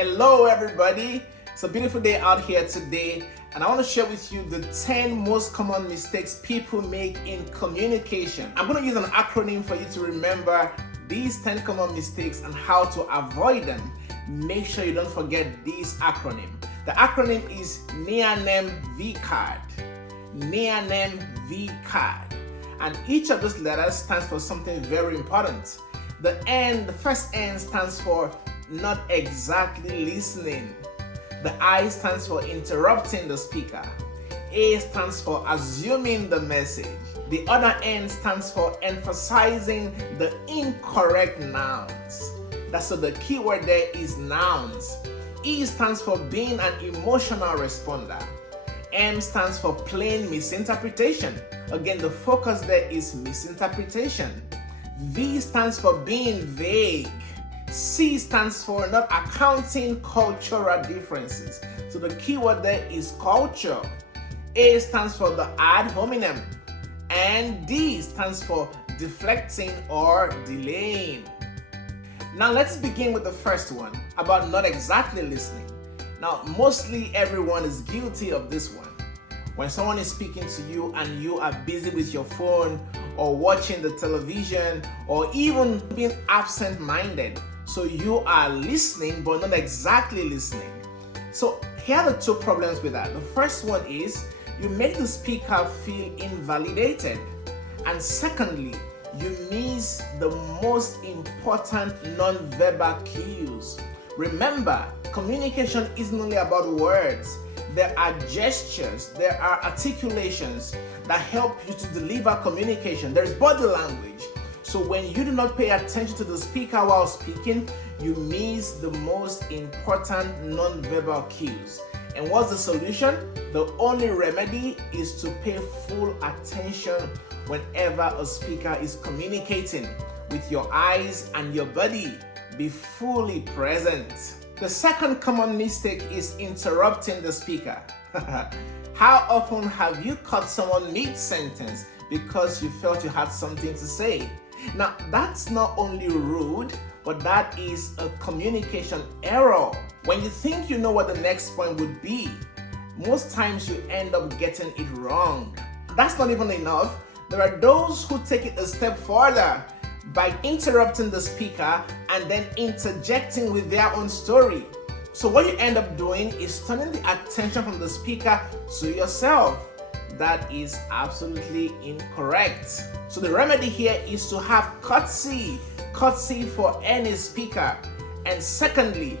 Hello everybody, it's a beautiful day out here today and I want to share with you the 10 most common mistakes people make in communication. I'm going to use an acronym for you to remember these 10 common mistakes and how to avoid them. Make sure you don't forget this acronym. The acronym is VCARD. VCARD. And each of those letters stands for something very important. The first N stands for not exactly listening. The I stands for interrupting the speaker. A stands for assuming the message. The other N stands for emphasizing the incorrect nouns. So the key word there is nouns. E stands for being an emotional responder. M stands for plain misinterpretation. Again, the focus there is misinterpretation. V stands for being vague. C stands for not accounting cultural differences. So the key word there is culture. A stands for the ad hominem. And D stands for deflecting or delaying. Now let's begin with the first one about not exactly listening. Now mostly everyone is guilty of this one. When someone is speaking to you and you are busy with your phone or watching the television or even being absent-minded. So you are listening but not exactly listening. So here are the two problems with that. The first one is you make the speaker feel invalidated. And secondly, you miss the most important non-verbal cues. Remember, communication isn't only about words. There are gestures, there are articulations that help you to deliver communication. There's body language. So when you do not pay attention to the speaker while speaking, you miss the most important non-verbal cues. And what's the solution? The only remedy is to pay full attention whenever a speaker is communicating with your eyes and your body. Be fully present. The second common mistake is interrupting the speaker. How often have you cut someone mid-sentence because you felt you had something to say? Now, that's not only rude, but that is a communication error. When you think you know what the next point would be, most times you end up getting it wrong. That's not even enough. There are those who take it a step further by interrupting the speaker and then interjecting with their own story. So what you end up doing is turning the attention from the speaker to yourself. That is absolutely incorrect. So the remedy here is to have courtesy for any speaker. And secondly,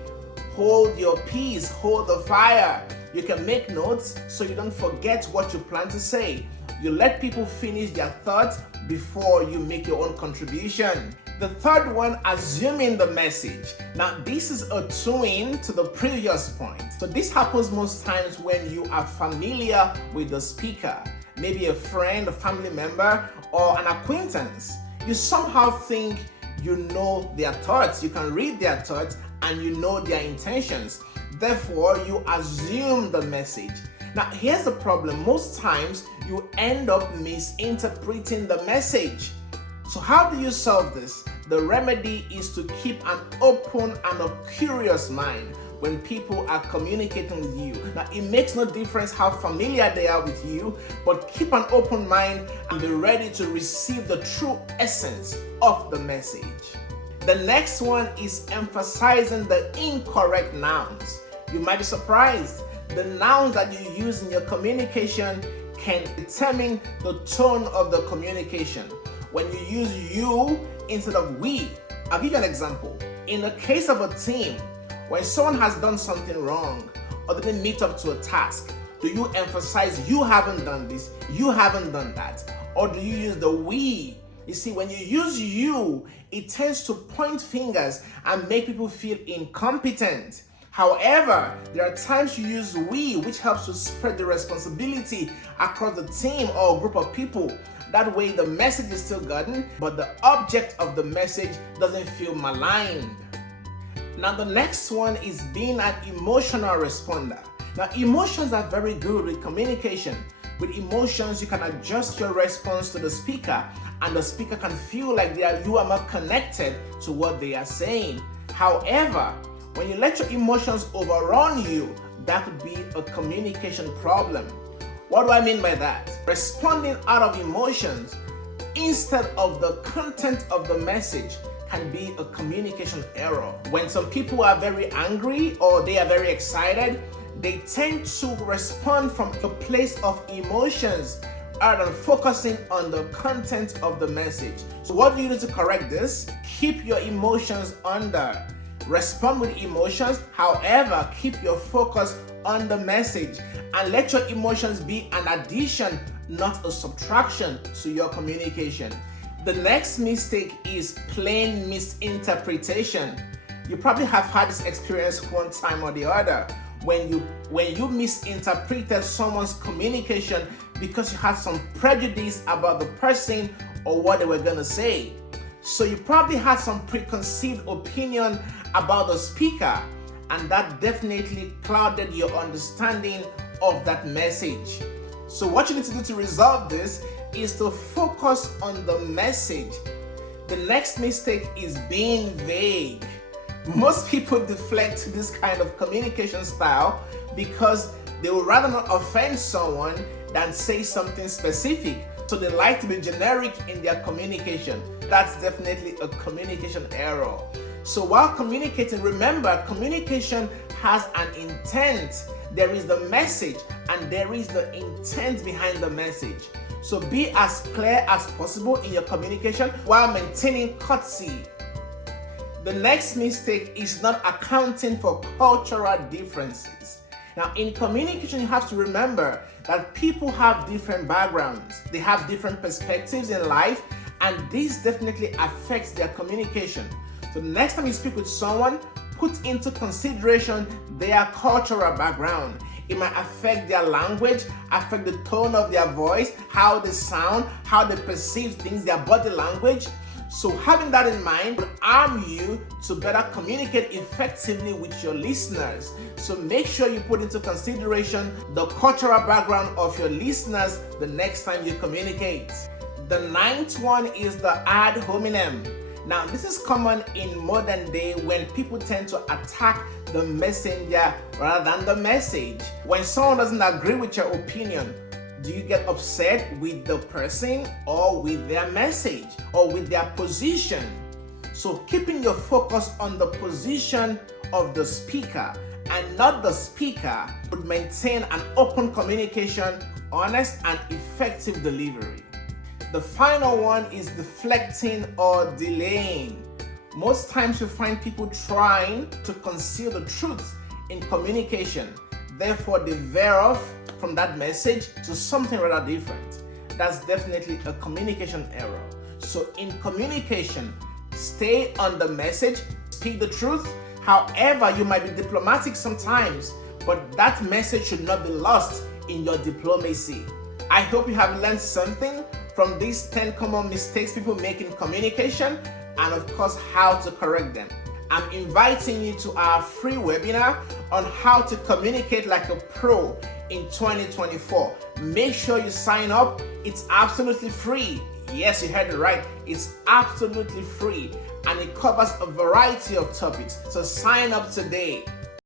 hold your peace, hold the fire. You can make notes so you don't forget what you plan to say. You let people finish their thoughts before you make your own contribution. The third one, assuming the message. Now this is a twin to the previous point. So this happens most times when you are familiar with the speaker, maybe a friend, a family member, or an acquaintance. You somehow think you know their thoughts, you can read their thoughts, and you know their intentions. Therefore, you assume the message. Now here's the problem. Most times you end up misinterpreting the message. So how do you solve this? The remedy is to keep an open and a curious mind when people are communicating with you. Now it makes no difference how familiar they are with you, but keep an open mind and be ready to receive the true essence of the message. The next one is emphasizing the incorrect nouns. You might be surprised. The nouns that you use in your communication can determine the tone of the communication. When you use you instead of we. I'll give you an example. In the case of a team, when someone has done something wrong or they didn't meet up to a task, do you emphasize you haven't done this, you haven't done that? Or do you use the we? You see, when you use you, it tends to point fingers and make people feel incompetent. However, there are times you use we, which helps to spread the responsibility across the team or a group of people. That way the message is still gotten, but the object of the message doesn't feel maligned. Now the next one is being an emotional responder. Now emotions are very good with communication. With emotions, you can adjust your response to the speaker and the speaker can feel like you are more connected to what they are saying. However, When you let your emotions overrun you, that could be a communication problem. What do I mean by that? Responding out of emotions instead of the content of the message can be a communication error. When some people are very angry or they are very excited, they tend to respond from a place of emotions rather than focusing on the content of the message. So what do you do to correct this? Keep your emotions under. Respond with emotions, however, keep your focus on the message and let your emotions be an addition, not a subtraction to your communication. The next mistake is plain misinterpretation. You probably have had this experience one time or the other when you misinterpreted someone's communication because you had some prejudice about the person or what they were going to say. So you probably had some preconceived opinion about the speaker, and that definitely clouded your understanding of that message. So what you need to do to resolve this is to focus on the message. The next mistake is being vague. Most people deflect this kind of communication style because they would rather not offend someone than say something specific. So they like to be generic in their communication. That's definitely a communication error. So while communicating, remember, communication has an intent. There is the message and there is the intent behind the message. So be as clear as possible in your communication while maintaining courtesy. The next mistake is not accounting for cultural differences. Now, in communication, you have to remember that people have different backgrounds. They have different perspectives in life, and this definitely affects their communication. So the next time you speak with someone, put into consideration their cultural background. It might affect their language, affect the tone of their voice, how they sound, how they perceive things, their body language. So having that in mind will arm you to better communicate effectively with your listeners. So make sure you put into consideration the cultural background of your listeners the next time you communicate. The ninth one is the ad hominem. Now, this is common in modern day when people tend to attack the messenger rather than the message. When someone doesn't agree with your opinion, do you get upset with the person or with their message or with their position? So keeping your focus on the position of the speaker and not the speaker would maintain an open communication, honest and effective delivery. The final one is deflecting or delaying. Most times you find people trying to conceal the truth in communication. Therefore, they veer off from that message to something rather different. That's definitely a communication error. So in communication, stay on the message, speak the truth. However, you might be diplomatic sometimes, but that message should not be lost in your diplomacy. I hope you have learned something from these 10 common mistakes people make in communication, and of course, how to correct them. I'm inviting you to our free webinar on how to communicate like a pro in 2024. Make sure you sign up. It's absolutely free. Yes, you heard it right. It's absolutely free, and it covers a variety of topics. So sign up today.